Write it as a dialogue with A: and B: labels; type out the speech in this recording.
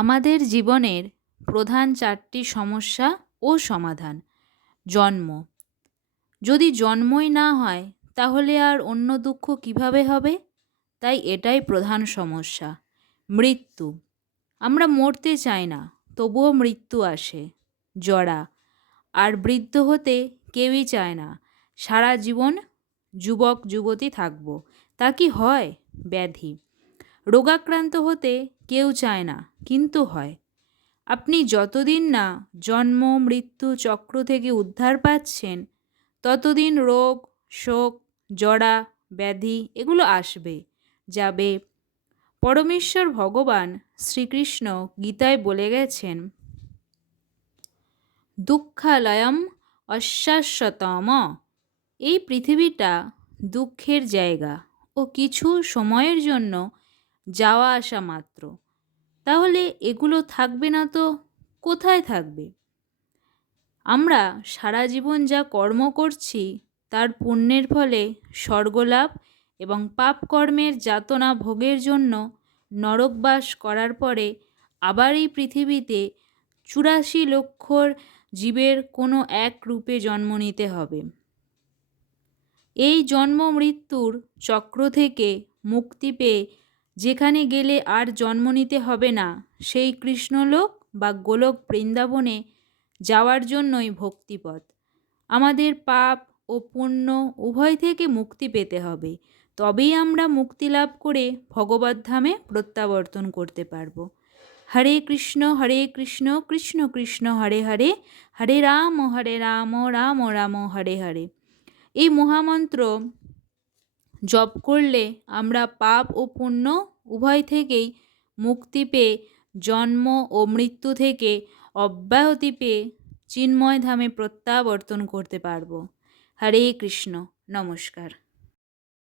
A: আমাদের জীবনের প্রধান চারটি সমস্যা ও সমাধান জন্ম যদি জন্মই না হয় তাহলে আর অন্য দুঃখ কিভাবে হবে তাই এটাই প্রধান সমস্যা মৃত্যু আমরা মরতে চাই না তবুও মৃত্যু আসে জরা আর বৃদ্ধ হতে কেউই চায় না সারা জীবন যুবক যুবতী থাকব তা কি হয় ব্যাধি রোগাক্রান্ত হতে কেউ চায় না কিন্তু হয় আপনি যতদিন না জন্ম মৃত্যু চক্র থেকে উদ্ধার পাচ্ছেন ততদিন রোগ শোক জড়া ব্যাধি এগুলো আসবে যাবে পরমেশ্বর ভগবান শ্রীকৃষ্ণ গীতায় বলে গেছেন দুঃখালয়ম অশ্বাশ্বতম এই পৃথিবীটা দুঃখের জায়গা ও কিছু সময়ের জন্য যাওয়া আসা মাত্র তাহলে এগুলো থাকবে না তো কোথায় থাকবে আমরা সারা জীবন যা কর্ম করছি তার পুণ্যের ফলে স্বর্গলাভ এবং পাপ কর্মের যাতনা ভোগের জন্য নরকবাস করার পরে আবার এই পৃথিবীতে চুরাশি লক্ষর জীবের কোনো এক রূপে জন্ম নিতে হবে এই জন্ম মৃত্যুর চক্র থেকে মুক্তি পেয়ে যেখানে গেলে আর জন্ম নিতে হবে না সেই কৃষ্ণলোক বা গোলক বৃন্দাবনে যাওয়ার জন্যই ভক্তিপথ আমাদের পাপ ও পুণ্য উভয় থেকে মুক্তি পেতে হবে তবেই আমরা মুক্তি লাভ করে ভগবদ্ধামে প্রত্যাবর্তন করতে পারব হরে কৃষ্ণ হরে কৃষ্ণ কৃষ্ণ কৃষ্ণ হরে হরে হরে রাম হরে রাম রাম রাম হরে হরে এই মহামন্ত্র জপ করলে আমরা পাপ ও পুণ্য উভয় থেকেই মুক্তি পেয়ে জন্ম ও মৃত্যু থেকে অব্যাহতি পেয়ে চিন্ময় ধামে প্রত্যাবর্তন করতে পারব হরে কৃষ্ণ নমস্কার